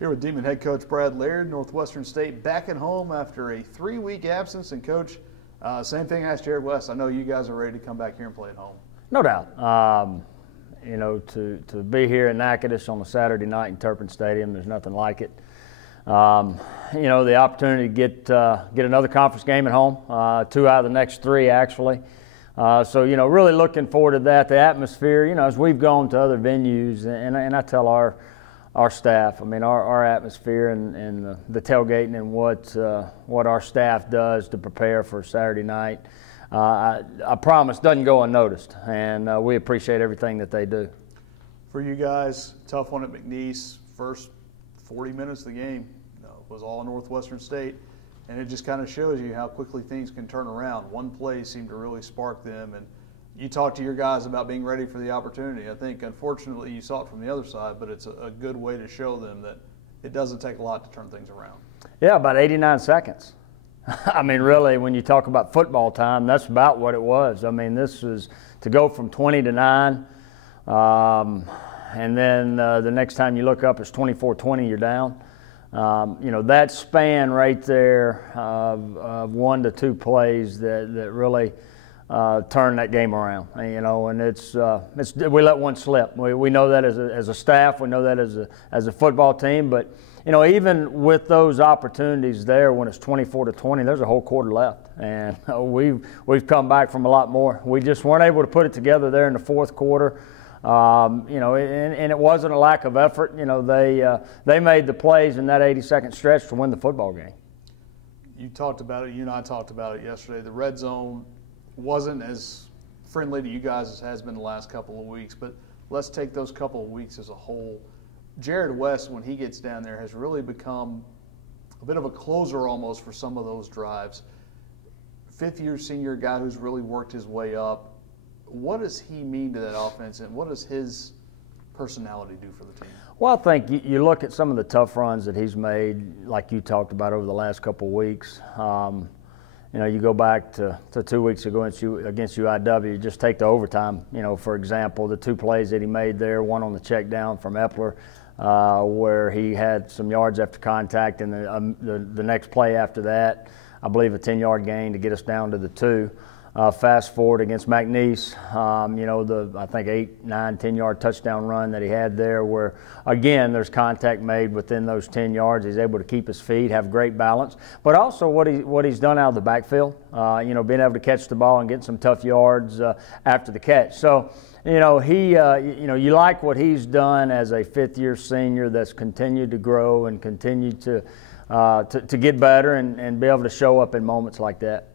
Here with Demon head coach Brad Laird, Northwestern State back at home after a 3-week absence. And coach, same thing I asked Jared West. I know you guys are ready to come back here and play at home. No doubt. You know, to be here in Natchitoches on a Saturday night in Turpin Stadium, there's nothing like it. You know, the opportunity to get another conference game at home, 2 out of the next 3 actually. So, you know, really looking forward to that. The atmosphere, you know, as we've gone to other venues, and I tell our staff, I mean, our atmosphere and the tailgating and what our staff does to prepare for Saturday night, I promise doesn't go unnoticed, and we appreciate everything that they do. For you guys, tough one at McNeese. First 40 minutes of the game was all Northwestern State, and it just kind of shows you how quickly things can turn around. One play seemed to really spark them, and you talked to your guys about being ready for the opportunity. I think, unfortunately, you saw it from the other side, but it's a good way to show them that it doesn't take a lot to turn things around. Yeah, about 89 seconds. I mean, really, when you talk about football time, that's about what it was. I mean, this was to go from 20 to 9, and then the next time you look up, it's 24-20, you're down. You know, that span right there of 1 to 2 plays that really turn that game around, you know, and it's we let one slip. We know that as a staff, we know that as a football team, but you know, even with those opportunities there, when it's 24-20, there's a whole quarter left, and we've come back from a lot more. We just weren't able to put it together there in the fourth quarter. You know, and it wasn't a lack of effort. You know, they made the plays in that 80-second stretch to win the football game. You talked about it. You and I talked about it yesterday. The red zone wasn't as friendly to you guys as has been the last couple of weeks, but let's take those couple of weeks as a whole. Jared West, when he gets down there, has really become a bit of a closer almost for some of those drives. Fifth-year senior guy who's really worked his way up. What does he mean to that offense, and what does his personality do for the team? Well, I think you look at some of the tough runs that he's made, like you talked about over the last couple of weeks. You know, you go back to 2 weeks ago against UIW, just take the overtime, you know, for example, the 2 plays that he made there, one on the check down from Epler, where he had some yards after contact, and the next play after that, I believe a 10-yard gain to get us down to the 2. Fast forward against McNeese, you know, I think 8, 9, 10-yard touchdown run that he had there where, again, there's contact made within those 10 yards. He's able to keep his feet, have great balance, but also what he's done out of the backfield, you know, being able to catch the ball and get some tough yards after the catch. So, you know, you know, you like what he's done as a fifth-year senior that's continued to grow and continued to get better and be able to show up in moments like that.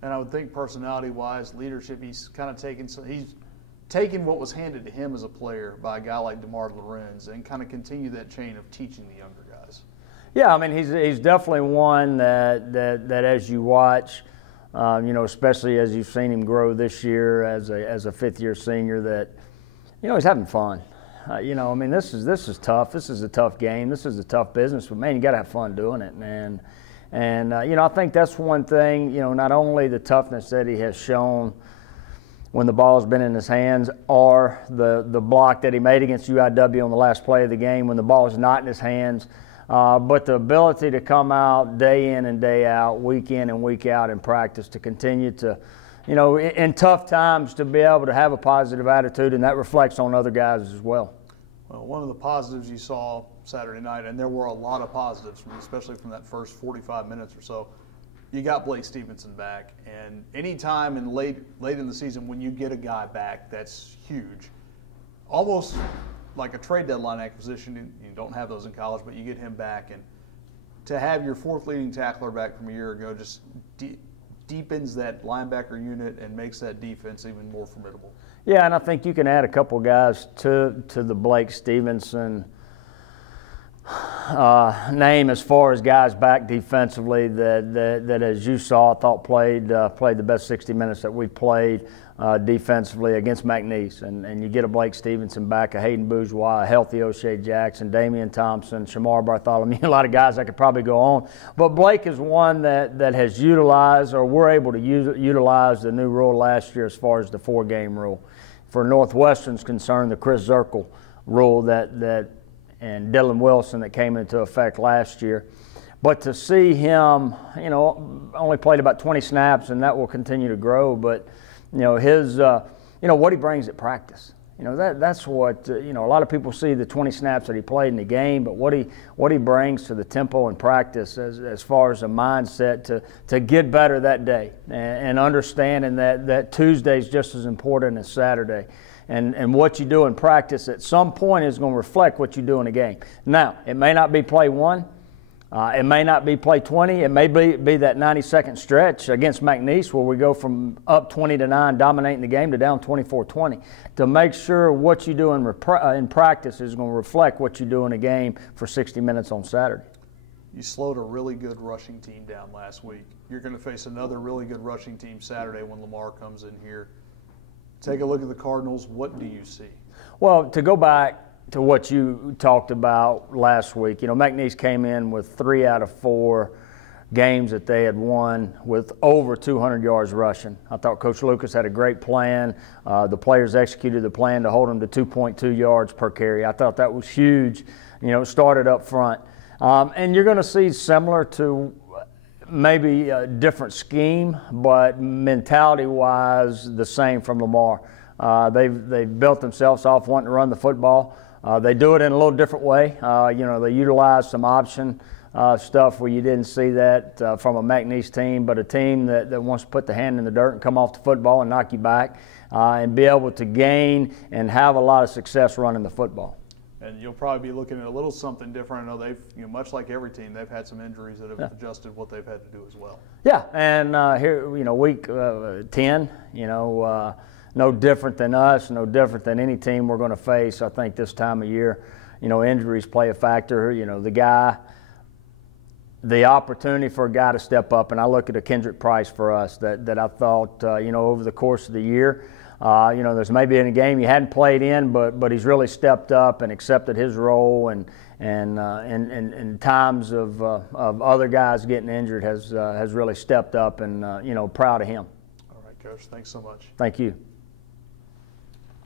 And I would think personality-wise, leadership, he's kind of taken what was handed to him as a player by a guy like Lamar and kind of continue that chain of teaching the younger guys. Yeah, I mean, he's definitely one that as you watch, you know, especially as you've seen him grow this year as a fifth-year senior, that, you know, he's having fun. You know, I mean, this is tough. This is a tough game. This is a tough business, but man, you got to have fun doing it, man. And, you know, I think that's one thing, you know, not only the toughness that he has shown when the ball's been in his hands, or the block that he made against UIW on the last play of the game when the ball is not in his hands, but the ability to come out day in and day out, week in and week out in practice, to continue to, you know, in tough times, to be able to have a positive attitude, and that reflects on other guys as well. Well, one of the positives you saw Saturday night, and there were a lot of positives, especially from that first 45 minutes or so, you got Blake Stevenson back. And any time in late in the season when you get a guy back, that's huge. Almost like a trade deadline acquisition. You don't have those in college, but you get him back. And to have your 4th leading tackler back from a year ago just deepens that linebacker unit and makes that defense even more formidable. Yeah, and I think you can add a couple guys to the Blake Stevenson name as far as guys back defensively that as you saw, I thought played the best 60 minutes that we played defensively against McNeese. And you get a Blake Stevenson back, a Hayden Bourgeois, a healthy O'Shea Jackson, Damian Thompson, Shamar Bartholomew, a lot of guys I could probably go on. But Blake is one that has utilized, or we're able to utilize the new rule last year as far as the 4-game rule. For Northwestern's concerned, the Chris Zirkle rule that Dylan Wilson that came into effect last year. But to see him, you know, only played about 20 snaps, and that will continue to grow. But, you know, his, you know, what he brings at practice. You know, that's what, you know, a lot of people see the 20 snaps that he played in the game, but what he brings to the tempo and practice as far as a mindset to get better that day and understanding that Tuesday is just as important as Saturday. And what you do in practice at some point is going to reflect what you do in a game. Now, it may not be play 1. It may not be play 20. It may be that 90-second stretch against McNeese where we go from up 20-9, dominating the game, to down 24-20. To make sure what you do in practice is going to reflect what you do in a game for 60 minutes on Saturday. You slowed a really good rushing team down last week. You're going to face another really good rushing team Saturday when Lamar comes in here. Take a look at the Cardinals. What do you see? Well, to go back to what you talked about last week, you know, McNeese came in with 3 out of 4 games that they had won with over 200 yards rushing. I thought Coach Lucas had a great plan. The players executed the plan to hold them to 2.2 yards per carry. I thought that was huge. You know, it started up front. And you're going to see similar to maybe a different scheme, but mentality-wise the same from Lamar. They've built themselves off wanting to run the football. They do it in a little different way. You know, they utilize some option stuff where you didn't see that from a McNeese team, but a team that wants to put the hand in the dirt and come off the football and knock you back and be able to gain and have a lot of success running the football. And you'll probably be looking at a little something different. I know they've, you know, much like every team, they've had some injuries that have adjusted what they've had to do as well. Yeah, and here, you know, week 10, you know, no different than us, no different than any team we're going to face. I think this time of year, you know, injuries play a factor. You know, the opportunity for a guy to step up, and I look at a Kendrick Price for us that I thought, you know, over the course of the year, you know, there's maybe in a game he hadn't played in, but he's really stepped up and accepted his role, and in times of other guys getting injured has really stepped up, and you know, proud of him. All right, Coach. Thanks so much. Thank you.